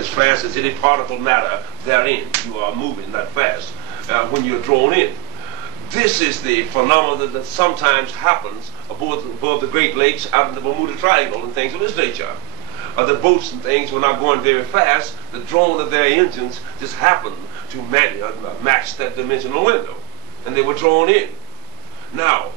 as fast as any particle matter therein. You are moving that fast when you're drawn in. This is the phenomenon that sometimes happens above the Great Lakes, out in the Bermuda Triangle and things of this nature. The boats and things were not going very fast. The drone of their engines just happened to match that dimensional window, and they were drawn in. Now,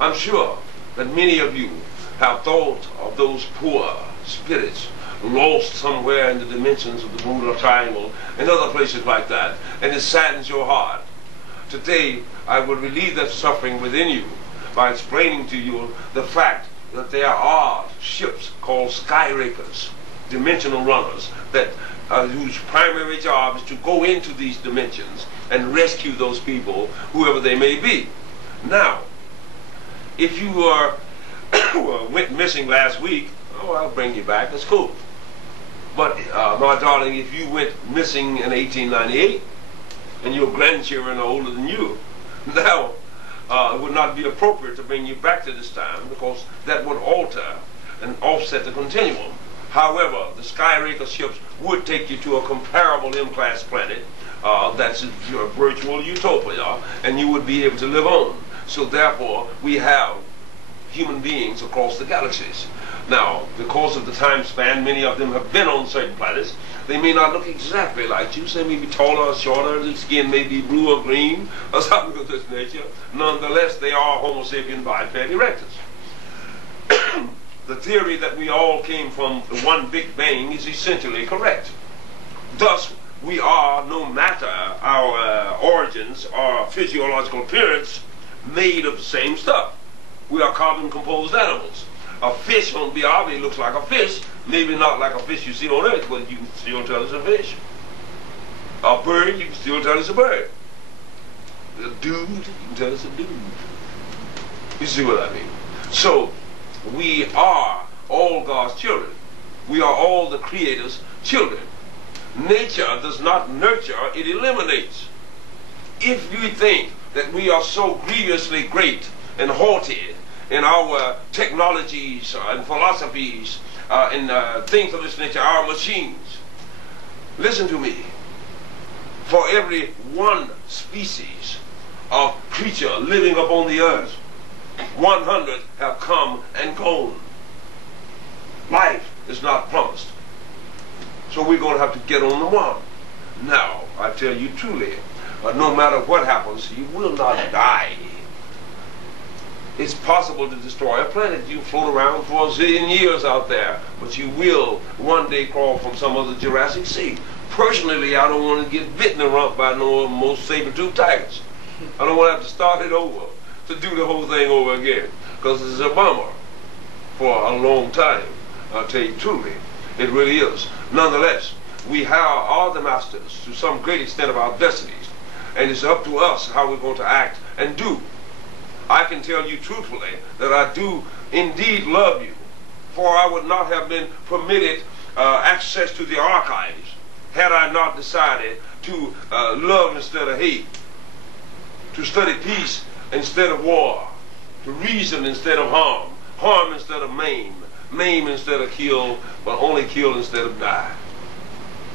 I'm sure that many of you have thought of those poor spirits lost somewhere in the dimensions of the Bermuda Triangle and other places like that, and it saddens your heart. Today, I will relieve that suffering within you by explaining to you the fact that there are ships called skyrakers, dimensional runners, that whose primary job is to go into these dimensions and rescue those people, whoever they may be. Now, if you went missing last week, oh, I'll bring you back, that's cool. But my darling, if you went missing in 1898 and your grandchildren are older than you, now it would not be appropriate to bring you back to this time, because that would alter and offset the continuum. However, the Skyraker ships would take you to a comparable M-class planet that's your virtual utopia, and you would be able to live on. So therefore, we have human beings across the galaxies. Now, because of the time span, many of them have been on certain planets. They may not look exactly like you. They may be taller or shorter, their skin may be blue or green, or something of this nature. Nonetheless, they are Homo sapien biped erectus. The theory that we all came from the one Big Bang is essentially correct. Thus, we are, no matter our origins or physiological appearance, made of the same stuff. We are carbon-composed animals. A fish on BRB looks like a fish, maybe not like a fish you see on Earth, but you can still tell it's a fish. A bird, you can still tell it's a bird. A dude, you can tell it's a dude. You see what I mean? So, we are all God's children. We are all the Creator's children. Nature does not nurture, it eliminates. If you think that we are so grievously great and haughty in our technologies and philosophies and things of this nature, our machines, listen to me. For every one species of creature living upon the earth, 100 have come and gone. Life is not promised. So we're going to have to get on the one. Now, I tell you truly, no matter what happens, you will not die. It's possible to destroy a planet. You float around for a zillion years out there, but you will one day crawl from some other Jurassic Sea. Personally, I don't want to get bitten and rump by no most saber-toothed tigers. I don't want to have to start it over, to do the whole thing over again, because it's a bummer for a long time. I'll tell you truly, it really is. Nonetheless, we are the masters to some great extent of our destinies, and it's up to us how we're going to act and do. I can tell you truthfully that I do indeed love you, for I would not have been permitted access to the archives had I not decided to love instead of hate, to study peace instead of war, to reason instead of harm, harm instead of maim, maim instead of kill, but only kill instead of die.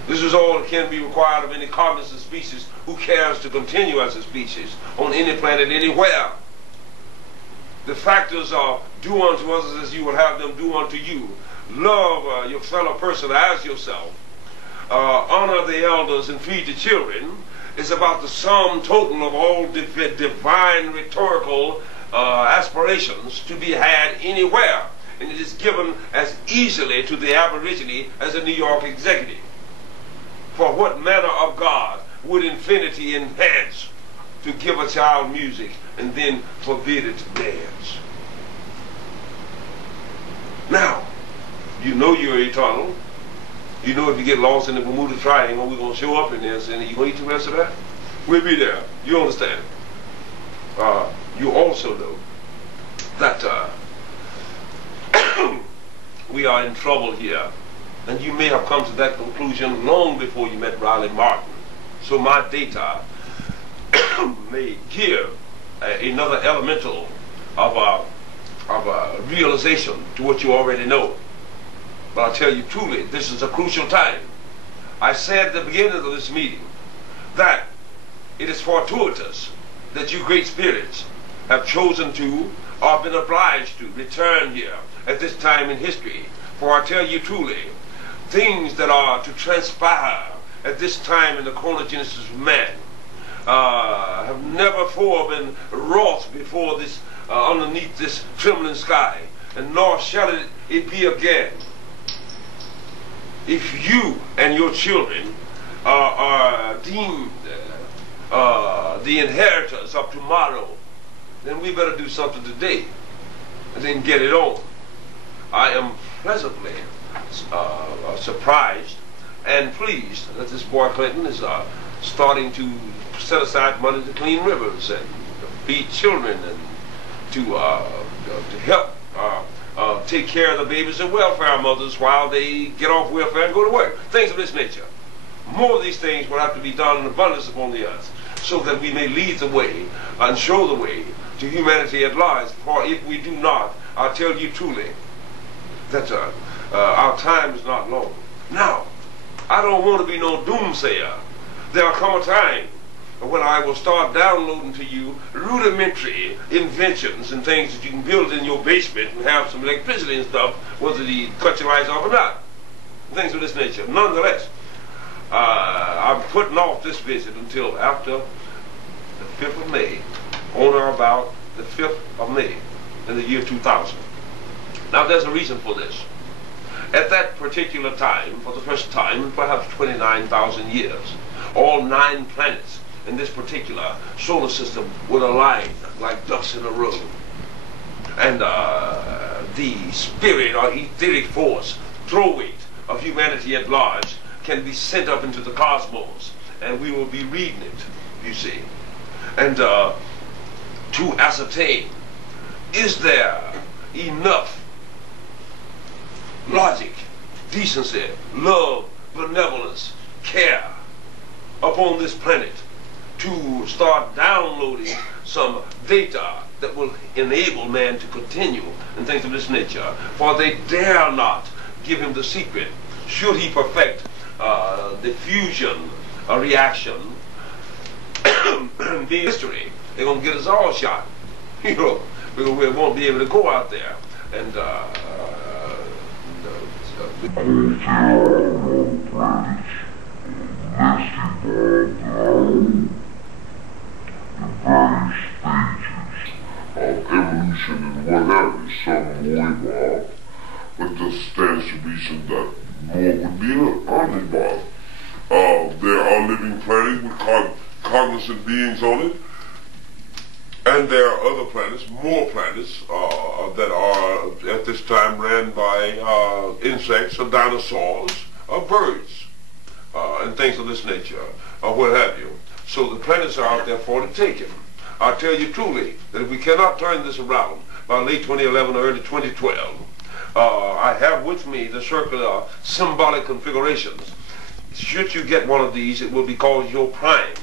This is all that can be required of any cognizant species who cares to continue as a species on any planet anywhere. The factors are do unto others as you would have them do unto you. Love your fellow person as yourself. Honor the elders and feed the children. It's about the sum total of all divine rhetorical aspirations to be had anywhere. And it is given as easily to the Aborigine as a New York executive. For what manner of God would infinity enhance to give a child music and then forbid it to dance? Now, you know you're eternal. You know if you get lost in the Bermuda Triangle, we're going to show up in this, and you're going to eat the rest of that? We'll be there. You understand? You also know that we are in trouble here. And you may have come to that conclusion long before you met Riley Martin. So my data may give another elemental of a realization to what you already know. But I tell you truly, this is a crucial time. I said at the beginning of this meeting that it is fortuitous that you great spirits have chosen to, or been obliged to, return here at this time in history. For I tell you truly, things that are to transpire at this time in the chronogenesis of man have never before been wrought before this, underneath this trembling sky, and nor shall it be again. If you and your children are deemed the inheritors of tomorrow, then we better do something today and then get it on. I am pleasantly surprised and pleased that this boy Clinton is starting to set aside money to clean rivers and feed children and to help take care of the babies and welfare mothers while they get off welfare and go to work. Things of this nature. More of these things will have to be done in abundance upon the earth, so that we may lead the way and show the way to humanity at large. For if we do not, I tell you truly that our time is not long. Now, I don't want to be no doomsayer. There will come a time when I will start downloading to you rudimentary inventions and things that you can build in your basement and have some electricity and stuff, whether you cut your lights off or not. Things of this nature. Nonetheless, I'm putting off this visit until after the 5th of May, on or about the 5th of May in the year 2000. Now there's a reason for this. At that particular time, for the first time in perhaps 29,000 years, all 9 planets in this particular solar system would align like ducks in a row. And the spirit or etheric force, throw weight of humanity at large, can be sent up into the cosmos, and we will be reading it, you see. And to ascertain, is there enough logic, decency, love, benevolence, care upon this planet to start downloading some data that will enable man to continue and things of this nature? For they dare not give him the secret. Should he perfect the fusion reaction being history, they're going to get us all shot. You know, because we won't be able to go out there and of evolution and whatever, some more evolved, but there stands to be some that more would be uninvolved. There are living planets with cognizant beings on it, and there are other planets, more planets, that are at this time ran by insects or dinosaurs or birds and things of this nature or what have you. So the planets are out there for the taking. I tell you truly that if we cannot turn this around by late 2011 or early 2012, I have with me the circular symbolic configurations. Should you get one of these, it will be called your prime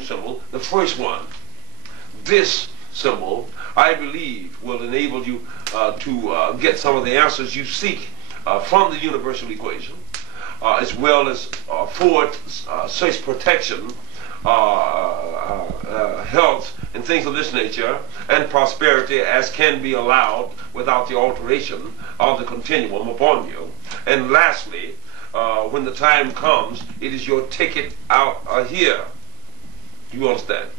symbol, the first one. This symbol, I believe, will enable you to get some of the answers you seek from the universal equation, as well as afford such protection, health, and things of this nature, and prosperity as can be allowed without the alteration of the continuum upon you. And lastly, when the time comes, it is your ticket out here. Do you understand?